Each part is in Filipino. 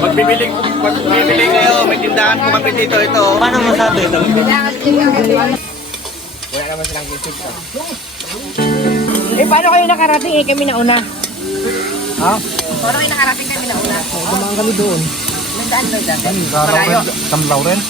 Magbibili kayo, may tindahan po kami dito. Ito. Paano masabi ito? Wala naman silang kisig. Paano kayo nakarating kami nauna? Ha? Paano kayo nakarating kami nauna? Dumaan kami doon. Nandaan. Malayo. Sam Lauren.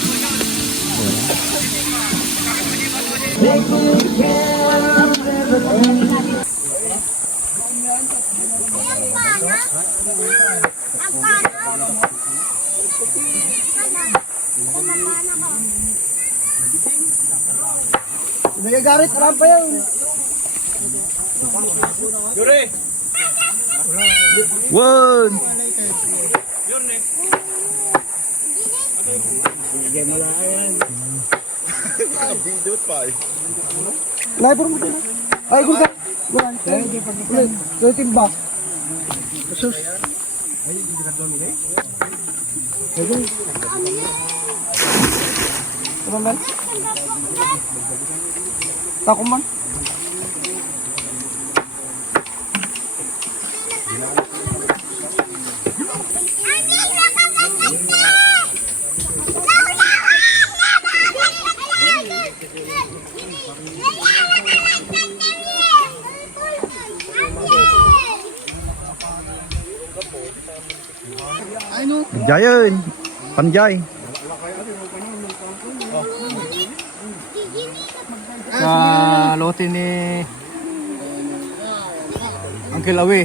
Nagagarit, alam pa yan. Yuri! One! Laipur mo din. Ay, kung ka. Ay, timba. Sus. Teman-teman. Takuman. Jayan, panjay. Sa lote ni Uncle Awe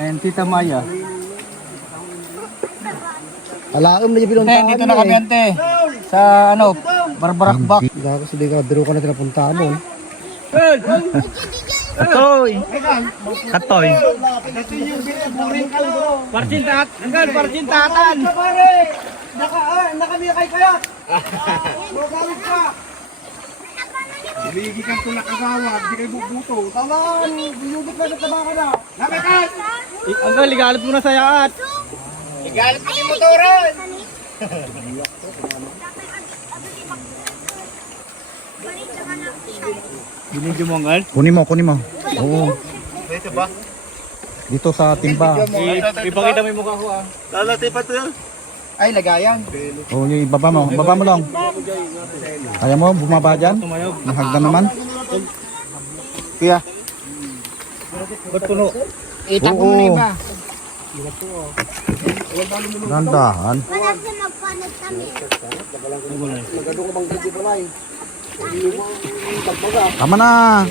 and Tita Maya. Alaam na yung pinuntaan. Dito na kami ante. Sa ano, Barbarakbak. Dako sa diga, biro ka na tinapuntaan mo. Katoy. Katoy. Parcintat. Hanggang parcintatan. Nakamiyakay kaya. Magawit ka. Ligi kang tulak agawad, di kayo bubuto. Tamaan, binubot na sa tabaka na. Nakakas! Hanggang ligalit mo na sa yaat. Galit ko yung motoran! Binigyan mo hanggang? Kunin mo. Oo. Dito ba? Dito sa timba. Ipakita mo yung mukha ko ah. Lalati pa ito yun. Ay, lagayan. Oo, yung ibaba mo lang. Kaya mo, bumaba dyan? Mahagdan naman. Kuya. Ba't puno? Itak mo na iba. Nandahan. Tama na.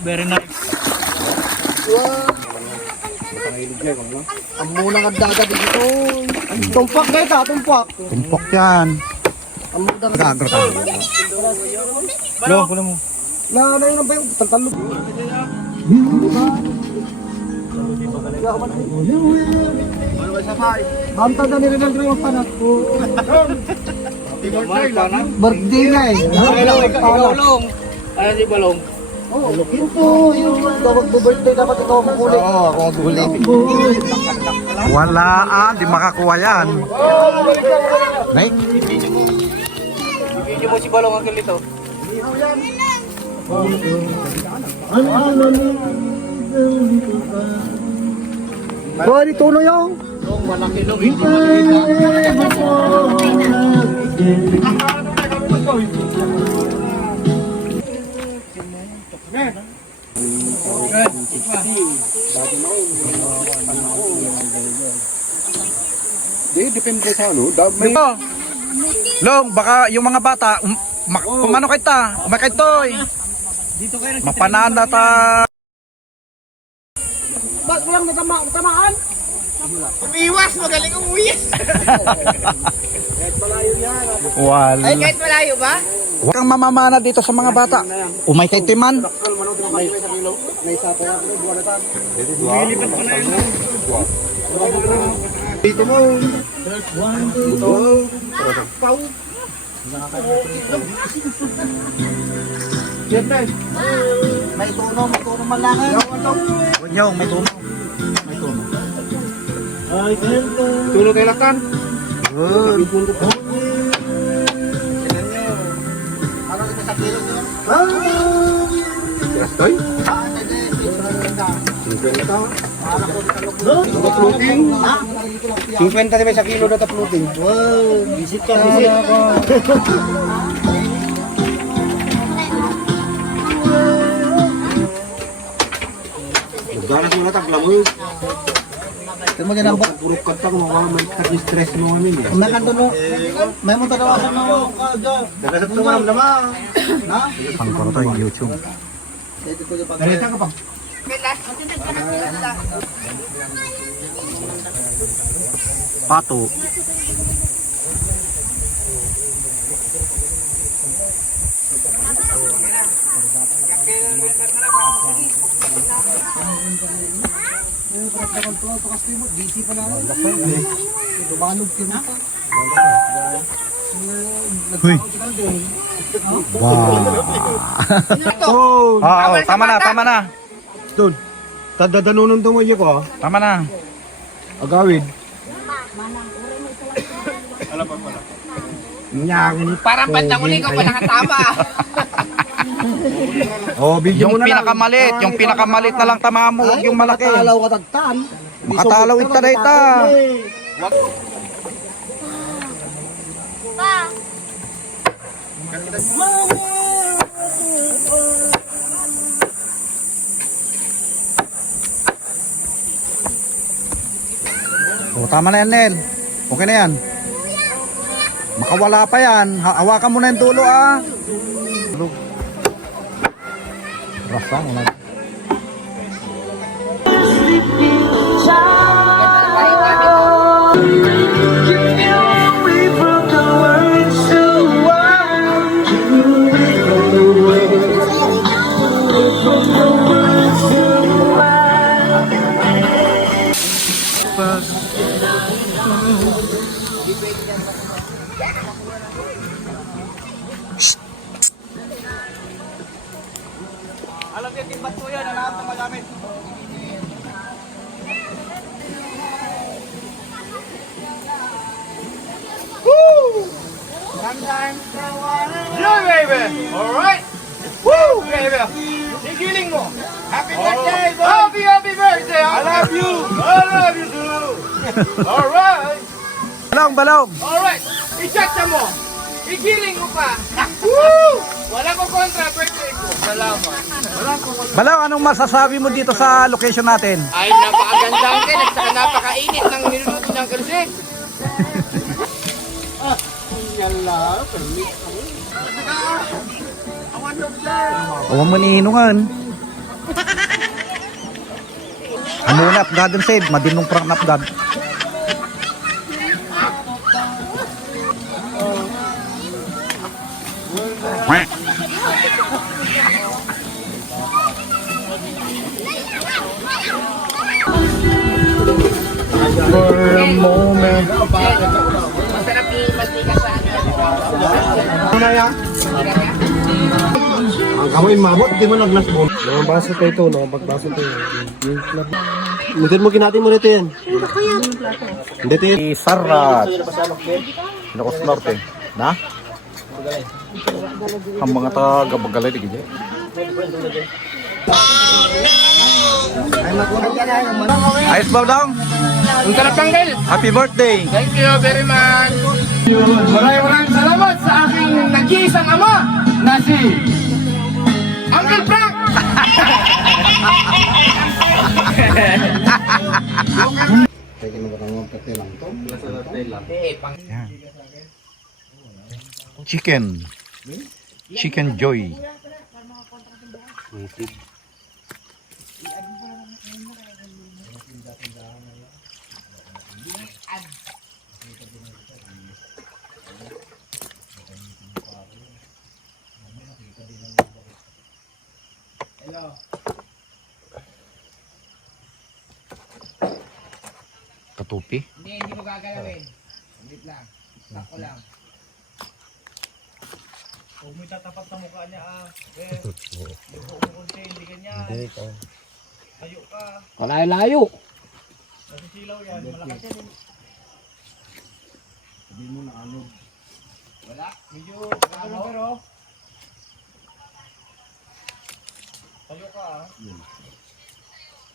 Very nice. Ang muna nga dagat dito. Tumpak na ito, tumpak. Tumpok yan. Ang muna nga dagat. Balong, kulang mo. Na yun ba yung tantalog? Banta na nilalang ko yung panak ko. Birthday na eh. Ikaw long. Ano si Balong? Oo, lukin po. Yung birthday dapat ikaw ang kukulit. Oo, ako ang kukulit. Wala di makakuha yan. Nike? Video mo si Balong ang kilito. Oh, dito na yung. Long, malaki long. Hindi maliit. Depende sa ano. Long, baka yung mga bata, kumano kita, umakay toy. Mapananda ta. Bak lang tamaan. Umiwas, magaling umuwis. Wala. Ay, kahit malayo ba? Huwag kang mamamana dito sa mga bata. Umay kay Timan. Dito mo. May tuno malaki. Huwag niyo, may tuno. Tulog kayo lakan. Good. Toy? Floating. 50 naman sa kilo na floating. Wow, visit ka, visit. Ganas mo na taglamoy. Ito mo dyan ang bot. Puro kanta ko makaman. Stress mo kami. May kanto no. May mo tanawasan no. Dagasat ko naman naman. Ha? Ang karo to yung YouTube. Dalita ka pa. Pato. Huy. Wow. Oh! Tama na, tama na. Doon. Tadadanunan to mo niyo ko. Tama na. Agawid. Nyangin. Parang bandang uli ka pa nakatama. Oh, video Yung mo na lang. pinakamalit, yung pinakamalit na lang tama mo, huwag yung malaki. Makatalaw ka tagtan. Makatalaw ita na ita. Oh, tama na yan, Nel. Okay na yan. Makawala pa yan. Hawakan mo na yung dulo, ah. Rasa, wala. Alam niyo, timbat po yan. Alam na magamit. Yeah, baby. All right. Woo, baby. Sigiling mo. Happy birthday, boy. Happy birthday. I love you. I love you too. All right. Balong, balong. All right. I-chat mo. Igiling mo pa. Woo! Wala ko kontra birthday ko. Salamat. Balong, anong masasabi mo dito sa location natin? Ay, napakaganda ang kin at saka napakainit ng niluluto ng kalsi. Huwag mo nihinungan. Hamunap, God and save. Madinong prank nap, God. For a moment. Masarap yung mantika sa Ano yan? Ang kamay mabot, di mo nag-glass ball. Nakabasa tayo ito, nakapagbasa tayo. Mutin mo kinati mo rito yan. Hindi tayo. Sarat. Ilocos Norte. Na? Ang mga taga-bagalay di gini. Ayos ba daw? Ang sarap tanggal. Happy birthday! Thank you very much. Maraming salamat sa aking nag-iisang ama na si Uncle Frank! Chicken. Chicken Joy. Katupi. Hindi mo gagalawin. Wait lang. Ako lang. Huwag mo itatapat sa mukha niya, ah. Hindi ko kunti, hindi ganyan. Tayo ka. Kalayo-layo. Nasisilaw yan. Malakas yan. Hindi mo na ano. Wala. Medyo ano pero. Tayo ka ah.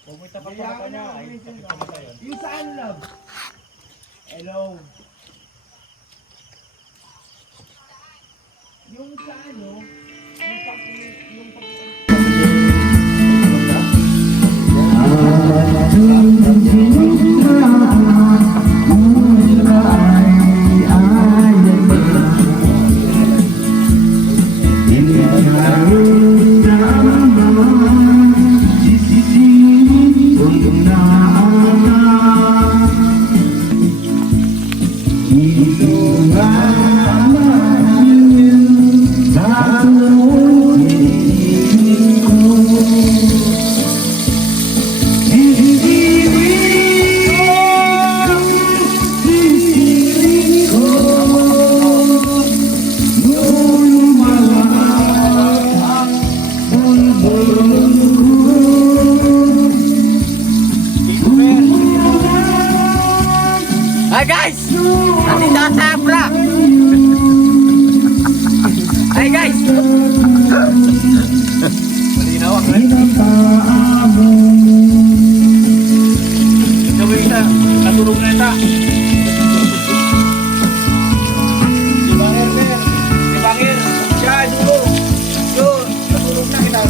Huwag mo itapat sa mata niya. Ay, tapit sa mata yun. Yung saan, love? Hello. Yung sa ano? Hi guys! Nandito ako sa Abra! Hi guys! Malinaw ang rin. Ito ba isa? Natulog na ita. Di Bangir, Mer. Di Bangir. Siya, dulo. Yun. Natulog na kita.